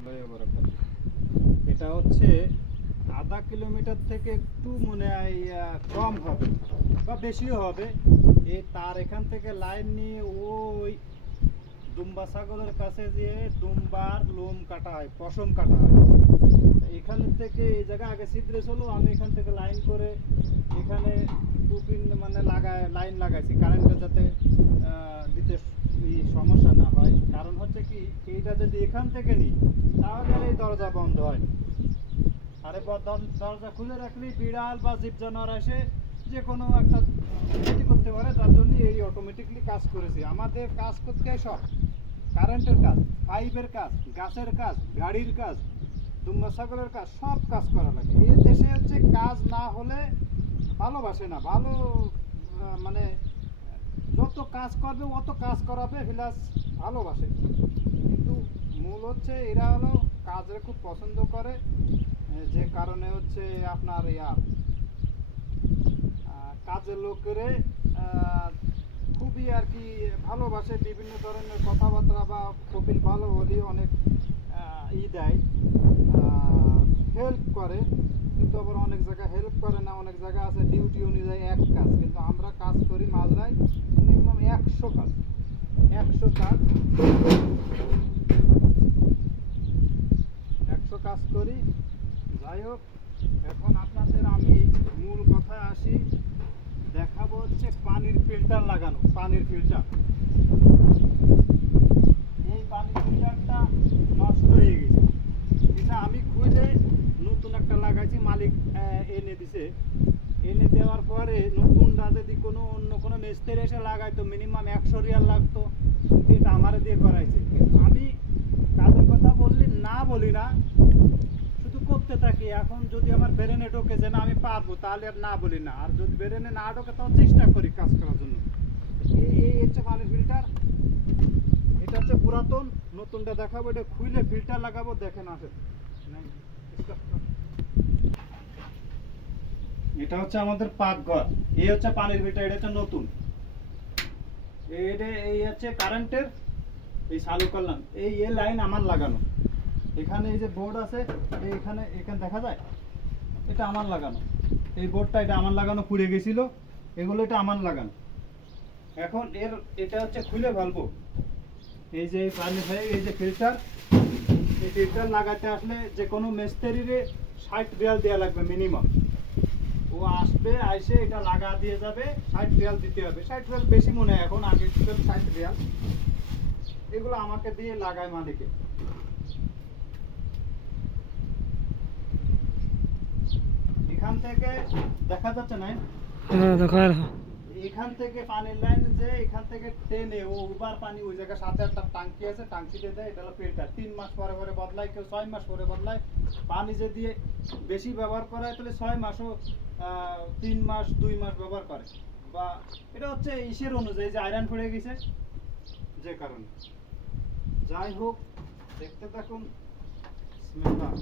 রহমতুল্লাহি ওয়া বারাকাতুহু। এটা হচ্ছে আধা কিলোমিটার থেকে একটু মনে হয় কম হবে বা বেশিও হবে। এই তার এখান থেকে লাইন নিয়ে ওই দুম্বা ছাগলের কাছে যেয়ে দুম্বার লোম কাটা হয়, পশম কাটা হয়। এখান থেকে এই জায়গায় আগে ছিদ্র ছিল, আমি এখান থেকে লাইন করে এখানে টুপিন মানে লাইন লাগাইছি কারেন্টটা যাতে দিতে সমস্যা না হয়। কারণ হচ্ছে কি, এইটা যদি এখান থেকে নিই তাহলে আর এই দরজা বন্ধ হয়। আর এবার দরজা খুলে রাখলে বিড়াল বা জীব জানোয়ার এসে যে কোনো একটা ক্ষতি করতে পারে, তার জন্য এই অটোমেটিকলি কাজ করেছি। আমাদের কাজ করতে হয় সব, কারেন্টের কাজ, পাইপের কাজ, গাছের কাজ, গাড়ির কাজ, দুম্বা ছাগলের কাজ, সব কাজ করা লাগে। এই দেশে হচ্ছে কাজ না হলে ভালোবাসে না, ভালো মানে যত কাজ করবে অত কাজ করাবে প্লাস ভালোবাসে। কিন্তু মূল হচ্ছে এরা হলো কাজে খুব পছন্দ করে, যে কারণে হচ্ছে আপনার কাজের লোকেরে খুবই আর কি ভালোবাসে। বিভিন্ন ধরনের কথাবার্তা বা কপিল ভালো হলে অনেক দেয়, হেল্প করে। কিন্তু আবার অনেক জায়গায় হেল্প করে না, অনেক জায়গা আছে ডিউটি অনুযায়ী এক কাজ। কিন্তু আমরা কাজ করি মাজরায় মিনিমাম 100 কাজ, 100 কাজ, 100 কাজ করি। যাই হোক, এখন আপনাদের আমি মূল কথায় আসি। দেখাবো হচ্ছে পানির ফিল্টার লাগানো, পানির ফিল্টার। এই পানির ফিল্টারটা নষ্ট হয়ে গেছে, এটা আমি খুঁজে নতুন একটা লাগাইছি, মালিক এনে দিছে। এনে দেওয়ার পরে নতুনটা যদি অন্য কোনো মিস্ত্রি এসে লাগাইতো মিনিমাম 100 রিয়াল লাগতো, কিন্তু এটা আমারে দিয়ে করাইছে। কিন্তু আমি কাজের কথা বললি না বলি না, শুধু করতে থাকি। এখন যদি আমার ব্রেনে ঢোকে যে না আমি পারবো, তাহলে আর না বলি না। আর যদি ব্রেনে না ঢোকে তাহলে চেষ্টা করি কাজ করার জন্য। এই হচ্ছে পানির ফিল্টার। এটা হচ্ছে পুরাতন, নতুনটা দেখাবো। এটা খুলে ফিল্টার লাগাবো, দেখেন আসেন। এটা হচ্ছে আমাদের পাকঘর। এই হচ্ছে পানির ফিল্টার, এটা হচ্ছে নতুন। এই হচ্ছে কারেন্টের, এই চালু করলাম। এই লাইন আমার লাগানো। এখানে এই যে বোর্ড আছে, এখানে দেখা যায়, এটা আমার লাগানো। এই বোর্ডটা এটা আমার লাগানো, পুড়ে গেছিল এগুলো, এটা আমার লাগানো। এখন এটা হচ্ছে খুলে ফেলবো। এই যে পানি হয়ে এই যে ফিল্টার, এই ফিল্টার লাগাতে আসলে যে কোনো মিস্ত্রিরে 60 রিয়াল দেওয়া লাগবে মিনিমাম। ও আসবে, আইসে এটা লাগা দিয়ে যাবে, 60 রিয়াল দিতে হবে। 60 রিয়াল বেশি মনে হয় এখন, আগে ছিল 60 রিয়াল। এগুলো আমাকে দিয়ে লাগায় মালিকে। এখান থেকে দেখা যাচ্ছে না, এখান থেকে পানির লাইন যে এখান থেকে টেনে ও উবার পানি ওই জায়গায় সাথে একটা টাঙ্কি আছে, টাঙ্কিতে দেয়। এটা হলো ফিল্টার। 3 মাস পরে পরে বদলায়, কেউ 6 মাস পরে বদলায়। পানি যে দিয়ে বেশি ব্যবহার করা হয় তাহলে 6 মাসও 3 মাস 2 মাস ব্যবহার করে। বা এটা হচ্ছে ইসের অনুযায়ী, যে আয়রন পড়ে গেছে যে কারণে। যাই হোক, দেখতে থাকুন। বিসমিল্লাহ।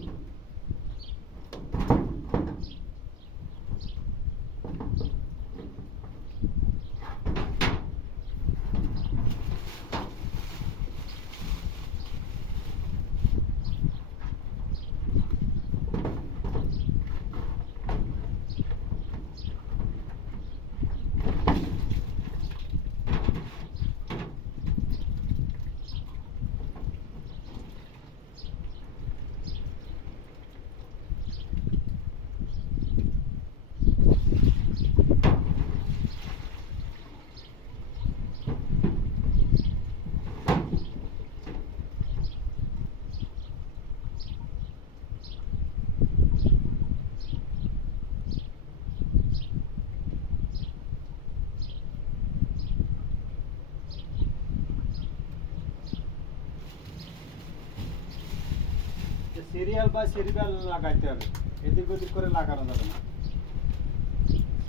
সিরিয়াল বাই সিরিয়াল লাগাইতে হবে, এদিক ওদিক করে লাগানো যাবে না।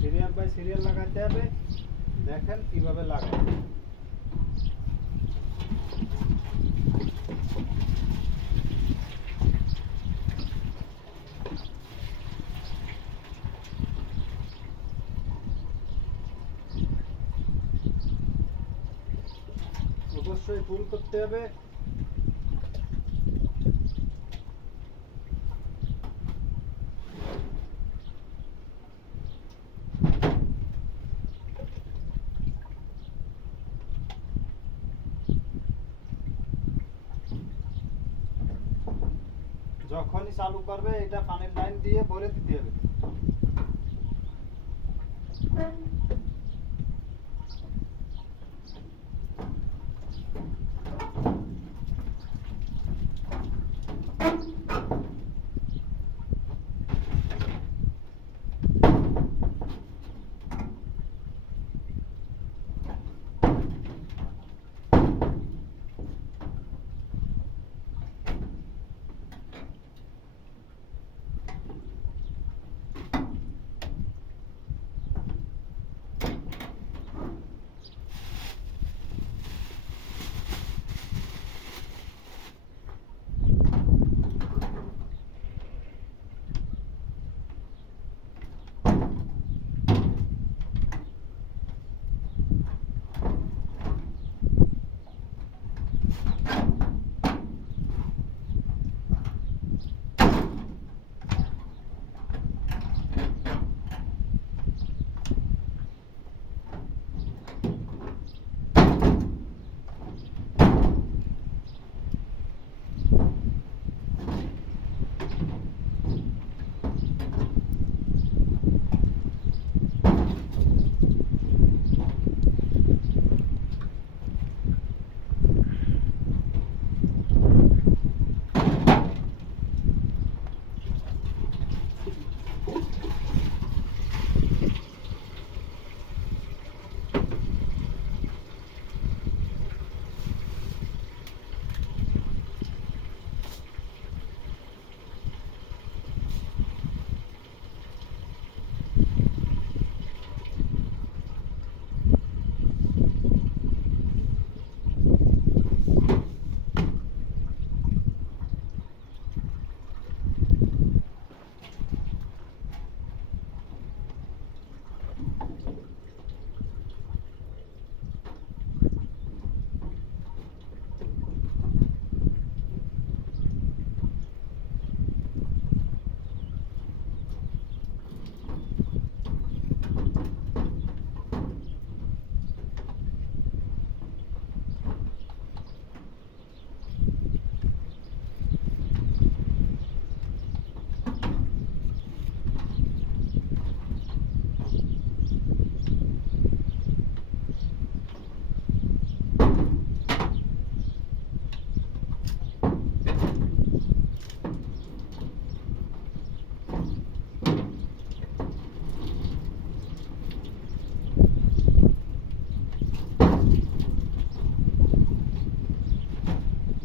সিরিয়াল বাই সিরিয়াল লাগাইতে হবে। দেখেন কিভাবে লাগাই। অবশ্যই ফুল করতে হবে। যখনই চালু করবে এটা পানির লাইন দিয়ে ভরে দিতে হবে।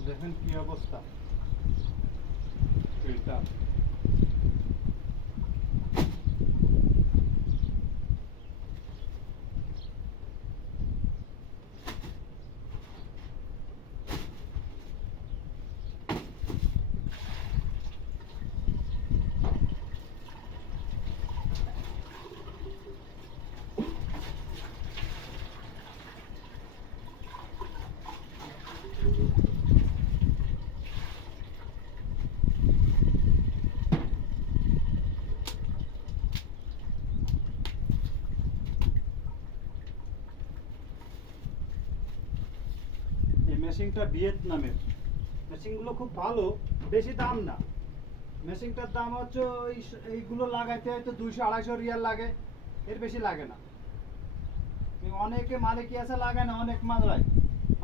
দেখেন কি অবস্থা এটা। এই মেশিনটা ভিয়েতনামের। মেশিনগুলো খুব ভালো, বেশি দাম না। মেশিনটার দাম হচ্ছে এইগুলো লাগাইতে হয়তো 200-250 রিয়াল লাগে, এর বেশি লাগে না। অনেকে মালিকই আছে লাগায় না, অনেক মাত্রায়।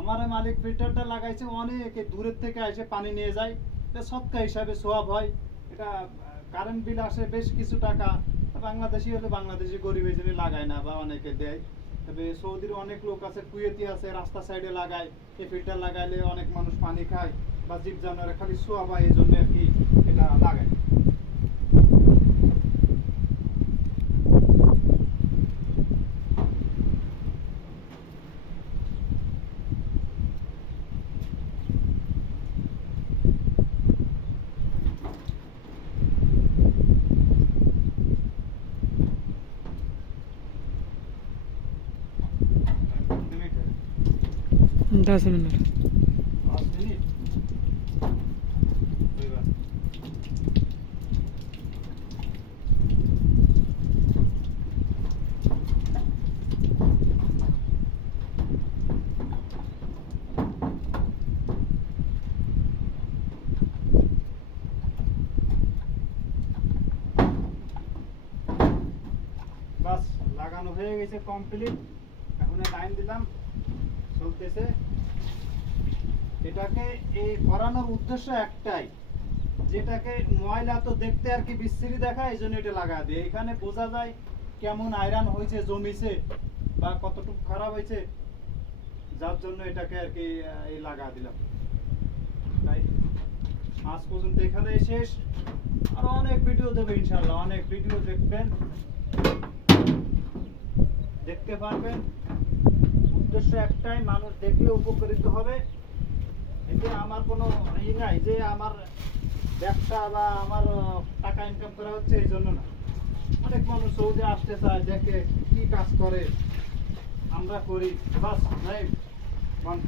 আমার মালিক ফিল্টারটা লাগাইছে, অনেকে দূরের থেকে এসে পানি নিয়ে যায়। এটা সৎকা হিসাবে সোয়াব হয়। এটা কারেন্ট বিল আসে বেশ কিছু টাকা। বাংলাদেশি হলে বাংলাদেশি গরিব এই জন্য লাগায় না বা অনেকে দেয়। তবে সৌদির অনেক লোক আছে, কুয়েতি আছে, রাস্তা সাইডে লাগায়। এই ফিল্টার লাগাইলে অনেক মানুষ পানি খায় বা জীব জানোয়ারে খালি সোয়াব হয়, এই জন্য আর কি এটা লাগায়। मिनट है 10 मिनट 5 मिनट कोई बात नहीं। লাগানো হয়ে গেছে কমপ্লিট। এখন লাইন দিলাম, চলতেছে। এটাকে এই করানোর উদ্দেশ্য একটাই, যেটাকে ময়লা তো দেখতে আর কি বিশ্রী দেখায়, এই জন্য এটা লাগা দিয়ে এখানে বোঝা যায় কেমন আয়রন হয়েছে, জমিছে বা কতটুকু খারাপ হয়েছে, যার জন্য এটাকে আর কি এই লাগা দিলাম। তাই আজ পর্যন্ত এখানেই শেষ। আর অনেক ভিডিও দেবে ইনশাআল্লাহ, অনেক ভিডিও দেখবেন, দেখতে পারবেন। উদ্দেশ্য একটাই, মানুষ দেখলে উপকৃত হবে। এতে আমার কোনো ই নাই যে আমার ব্যবসা বা আমার টাকা ইনকাম করা হচ্ছে এই জন্য না। অনেক মানুষ সৌদি আসতে চায়, দেখে কি কাজ করে, আমরা করি, বাস নাই, বন্ধ।